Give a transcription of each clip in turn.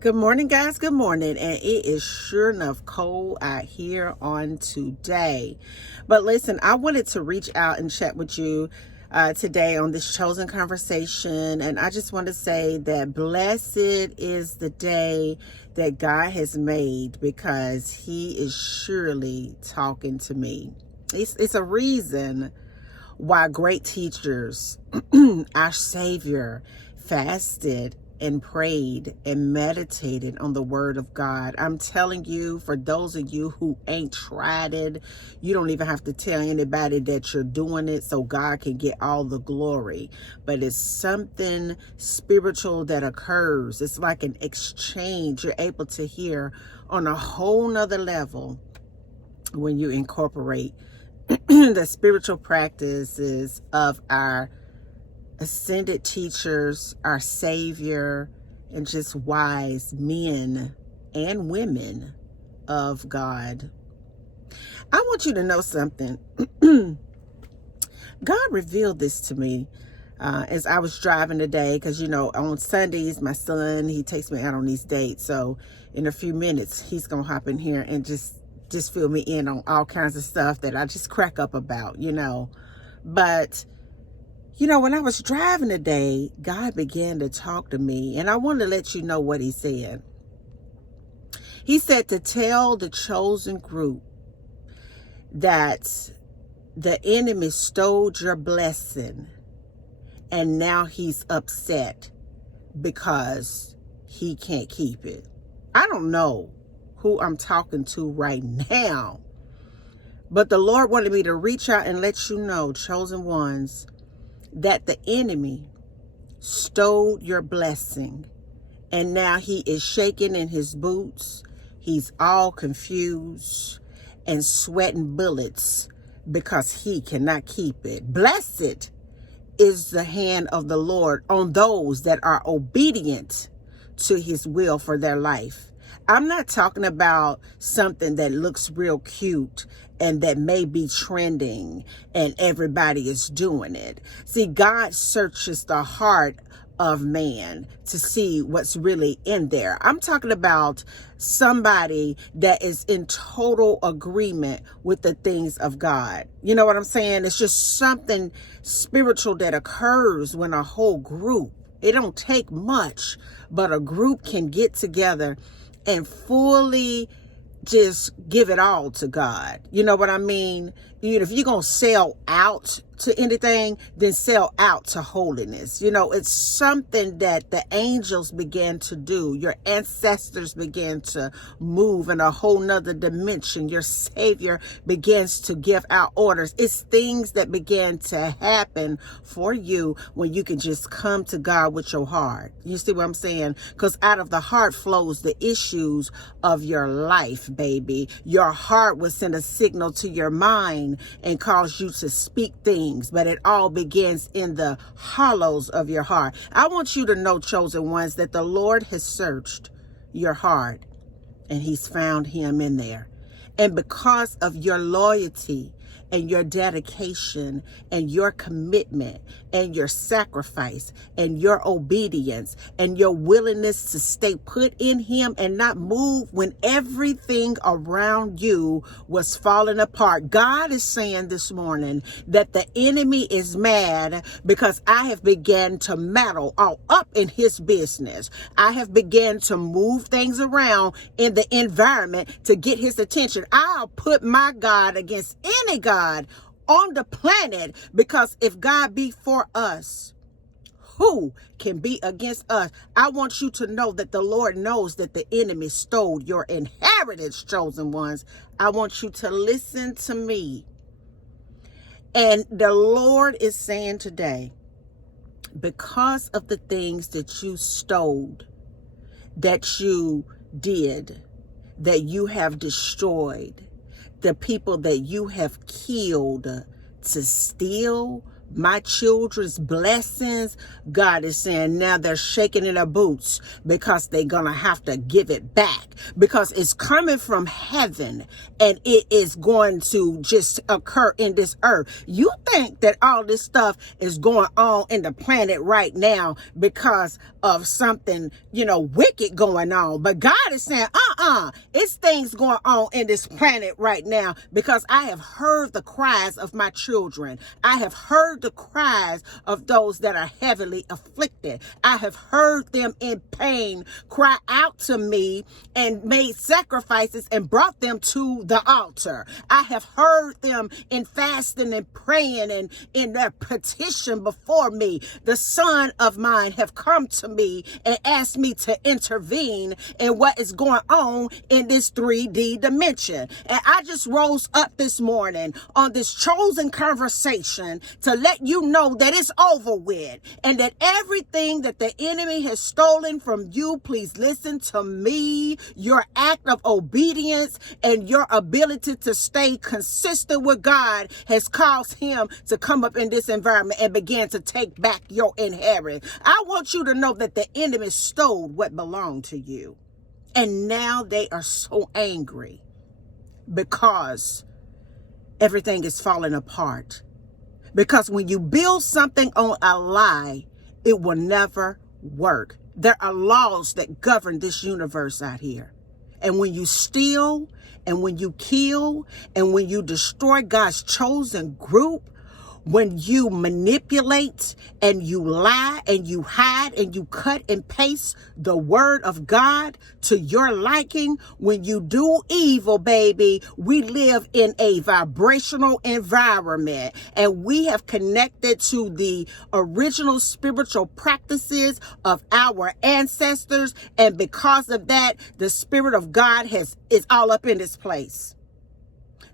Good morning, guys. Good morning. And it is sure enough cold out here on today. But listen, I wanted to reach out and chat with you today on this chosen conversation. And I just want to say that blessed is the day that God has made, because he is surely talking to me. It's a reason why great teachers, our Savior, fasted and prayed and meditated on the word of God. I'm telling you, for those of you who ain't tried it, you don't even have to tell anybody that you're doing it so God can get all the glory. But it's something spiritual that occurs. It's like an exchange you're able to hear on a whole nother level when you incorporate the spiritual practices of our ascended teachers, our Savior, and just wise men and women of God. I want you to know something. God revealed this to me as I was driving today, because, on Sundays, my son, he takes me out on these dates. So in a few minutes, he's going to hop in here and just fill me in on all kinds of stuff that I just crack up about, But when I was driving today, God began to talk to me, and I want to let you know what he said. He said to tell the chosen group that the enemy stole your blessing, and now he's upset because he can't keep it. I don't know who I'm talking to right now, but the Lord wanted me to reach out and let you know, chosen ones, that the enemy stole your blessing, and now he is shaking in his boots. He's all confused and sweating bullets because he cannot keep it. Blessed is the hand of the Lord on those that are obedient to his will for their life. I'm not talking about something that looks real cute and that may be trending and everybody is doing it. See, God searches the heart of man to see what's really in there. I'm talking about somebody that is in total agreement with the things of God. You know what I'm saying? It's just something spiritual that occurs when a whole group, it don't take much, but a group can get together and fully just give it all to God. You know what I mean? If you're going to sell out to anything, then sell out to holiness. It's something that the angels began to do. Your ancestors began to move in a whole nother dimension. Your Savior begins to give out orders. It's things that began to happen for you when you can just come to God with your heart. You see what I'm saying? Because out of the heart flows the issues of your life, baby. Your heart will send a signal to your mind and cause you to speak things, but it all begins in the hollows of your heart. I want you to know, chosen ones, that the Lord has searched your heart and he's found him in there. And because of your loyalty and your dedication and your commitment and your sacrifice and your obedience and your willingness to stay put in him and not move when everything around you was falling apart, God is saying this morning that the enemy is mad because I have begun to meddle all up in his business. I have begun to move things around in the environment to get his attention. I'll put my God against any God on the planet, because if God be for us, who can be against us? I want you to know that the Lord knows that the enemy stole your inheritance, chosen ones. I want you to listen to me. And the Lord is saying today, because of the things that you stole, that you did, that you have destroyed, the people that you have killed to steal my children's blessings, God is saying now they're shaking in their boots because they're going to have to give it back, because it's coming from heaven and it is going to just occur in this earth. You think that all this stuff is going on in the planet right now because of something, wicked going on. But God is saying, it's things going on in this planet right now because I have heard the cries of my children. I have heard the cries of those that are heavily afflicted. I have heard them in pain cry out to me and made sacrifices and brought them to the altar. I have heard them in fasting and praying and in their petition before me. The son of mine have come to me and asked me to intervene in what is going on in this 3D dimension. And I just rose up this morning on this chosen conversation to let you know that it's over with and that everything that the enemy has stolen from you, please listen to me. Your act of obedience and your ability to stay consistent with God has caused him to come up in this environment and begin to take back your inheritance. I want you to know that the enemy stole what belonged to you. And now they are so angry because everything is falling apart. Because when you build something on a lie, it will never work. There are laws that govern this universe out here. And when you steal, and when you kill, and when you destroy God's chosen group, when you manipulate and you lie and you hide and you cut and paste the word of God to your liking, when you do evil, baby, we live in a vibrational environment and we have connected to the original spiritual practices of our ancestors. And because of that, the Spirit of God is all up in this place.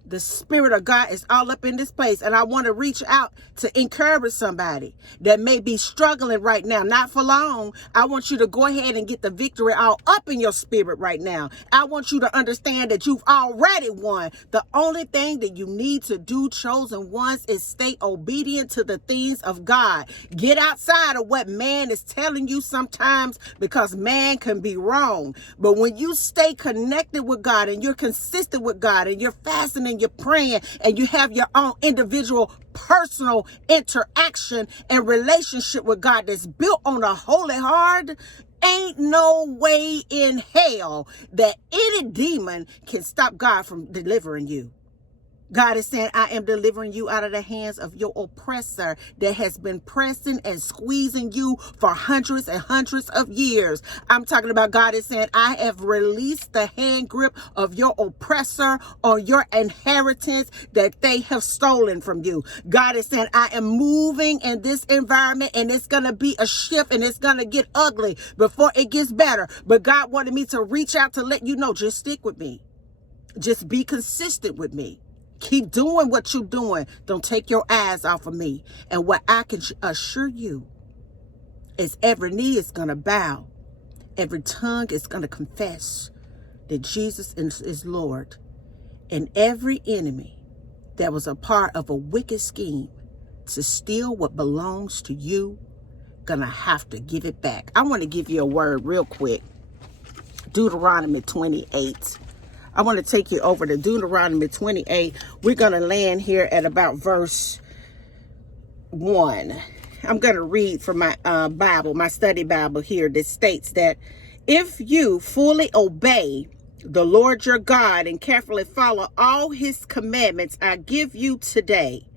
The Spirit of God is all up in this place. And I want to reach out to encourage somebody that may be struggling right now. Not for long. I want you to go ahead and get the victory all up in your spirit right now. I want you to understand that you've already won. The only thing that you need to do, chosen ones, is stay obedient to the things of God. Get outside of what man is telling you sometimes, because man can be wrong. But when you stay connected with God and you're consistent with God and you're fasting and you're praying and you have your own individual personal interaction and relationship with God that's built on a holy heart, ain't no way in hell that any demon can stop God from delivering you. God is saying, I am delivering you out of the hands of your oppressor that has been pressing and squeezing you for hundreds and hundreds of years. I'm talking about God is saying, I have released the hand grip of your oppressor on your inheritance that they have stolen from you. God is saying, I am moving in this environment and it's going to be a shift and it's going to get ugly before it gets better. But God wanted me to reach out to let you know, just stick with me. Just be consistent with me. Keep doing what you're doing. Don't take your eyes off of me. And what I can assure you is every knee is going to bow. Every tongue is going to confess that Jesus is Lord. And every enemy that was a part of a wicked scheme to steal what belongs to you, gonna have to give it back. I want to give you a word real quick. Deuteronomy 28. I want to take you over to Deuteronomy 28. We're going to land here at about verse 1. I'm going to read from my Bible, my study Bible here, that states that if you fully obey the Lord your God and carefully follow all his commandments I give you today,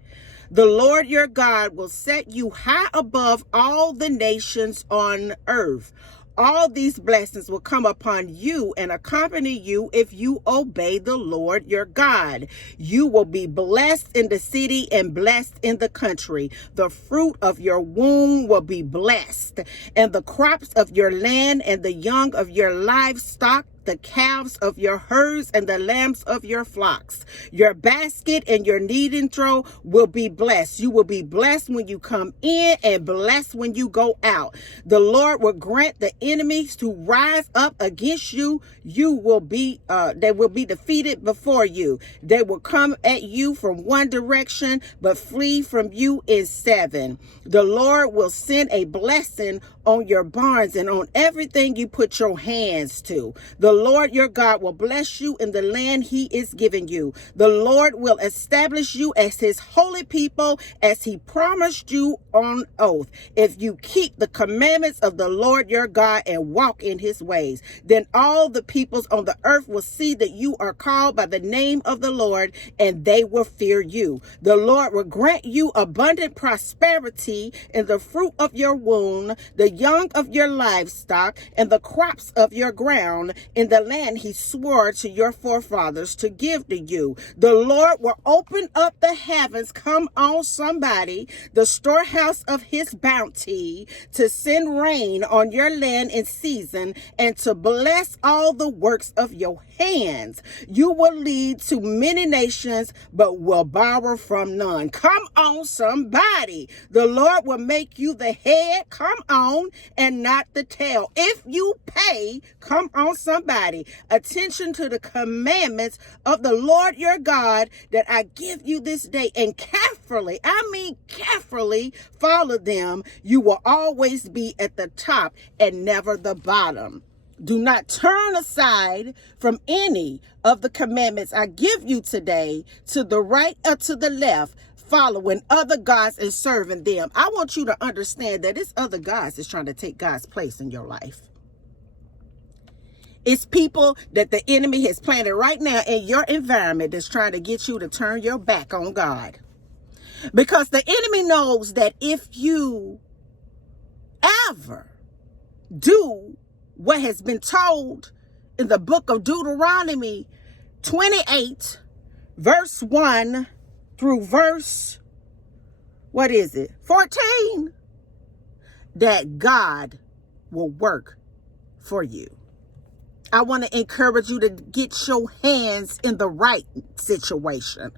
the Lord your God will set you high above all the nations on earth. All these blessings will come upon you and accompany you if you obey the Lord your God. You will be blessed in the city and blessed in the country. The fruit of your womb will be blessed, and the crops of your land and the young of your livestock the calves of your herds and the lambs of your flocks. Your basket and your kneading trough will be blessed. You will be blessed when you come in and blessed when you go out. The Lord will grant the enemies to rise up against you. You will be, they will be defeated before you. They will come at you from one direction, but flee from you in seven. The Lord will send a blessing on your barns and on everything you put your hands to. The Lord your God will bless you in the land he is giving you. The Lord will establish you as his holy people, as he promised you on oath. If you keep the commandments of the Lord your God and walk in his ways, then all the peoples on the earth will see that you are called by the name of the Lord, and they will fear you. The Lord will grant you abundant prosperity in the fruit of your womb, the young of your livestock, and the crops of your ground in the land he swore to your forefathers to give to you. The Lord will open up the heavens, come on somebody, the storehouse of his bounty, to send rain on your land in season and to bless all the works of your hands. You will lead to many nations, but will borrow from none. Come on somebody. The Lord will make you the head, come on, and not the tail. If you pay, come on somebody, attention to the commandments of the Lord your God that I give you this day, and carefully, carefully follow them, you will always be at the top and never the bottom. Do not turn aside from any of the commandments I give you today to the right or to the left, following other gods and serving them. I want you to understand that it's other gods that's trying to take God's place in your life. It's people that the enemy has planted right now in your environment that's trying to get you to turn your back on God. Because the enemy knows that if you ever do what has been told in the book of Deuteronomy 28, verse 1 through verse, 14, that God will work for you. I want to encourage you to get your hands in the right situation.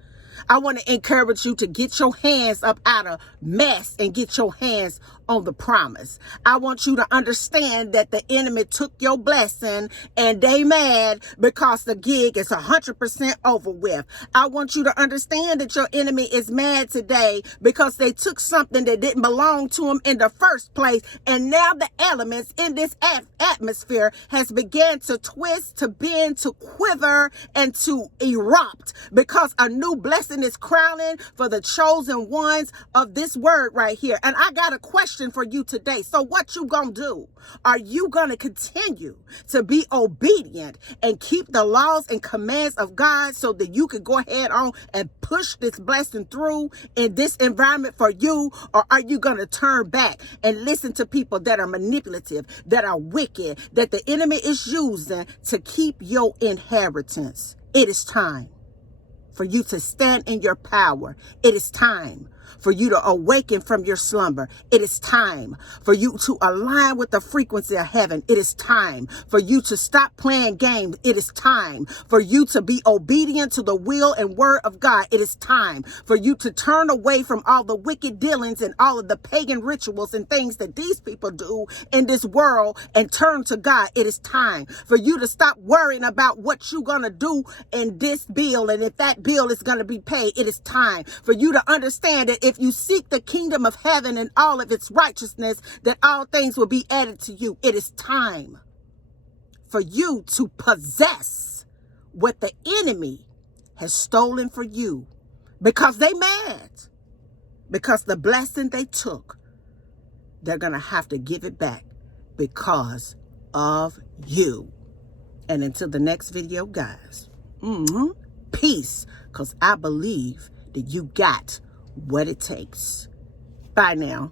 I want to encourage you to get your hands up out of mess and get your hands on the promise. I want you to understand that the enemy took your blessing and they mad because the gig is 100% over with. I want you to understand that your enemy is mad today because they took something that didn't belong to them in the first place, and now the elements in this atmosphere has began to twist, to bend, to quiver, and to erupt because a new blessing is crowning for the chosen ones of this word right here. And I got a question for you today. So what you gonna do? Are you gonna continue to be obedient and keep the laws and commands of God so that you can go ahead on and push this blessing through in this environment for you? Or are you gonna turn back and listen to people that are manipulative, that are wicked, that the enemy is using to keep your inheritance? It is time for you to stand in your power. It is time for you to awaken from your slumber. It is time for you to align with the frequency of heaven. It is time for you to stop playing games. It is time for you to be obedient to the will and word of God. It is time for you to turn away from all the wicked dealings and all of the pagan rituals and things that these people do in this world and turn to God. It is time for you to stop worrying about what you're going to do in this bill and if that bill is going to be paid. It is time for you to understand that if you seek the kingdom of heaven and all of its righteousness, that all things will be added to you. It is time for you to possess what the enemy has stolen for you, because they mad, because the blessing they took, they're going to have to give it back because of you. And until the next video, guys, peace, because I believe that you got what it takes. Bye now.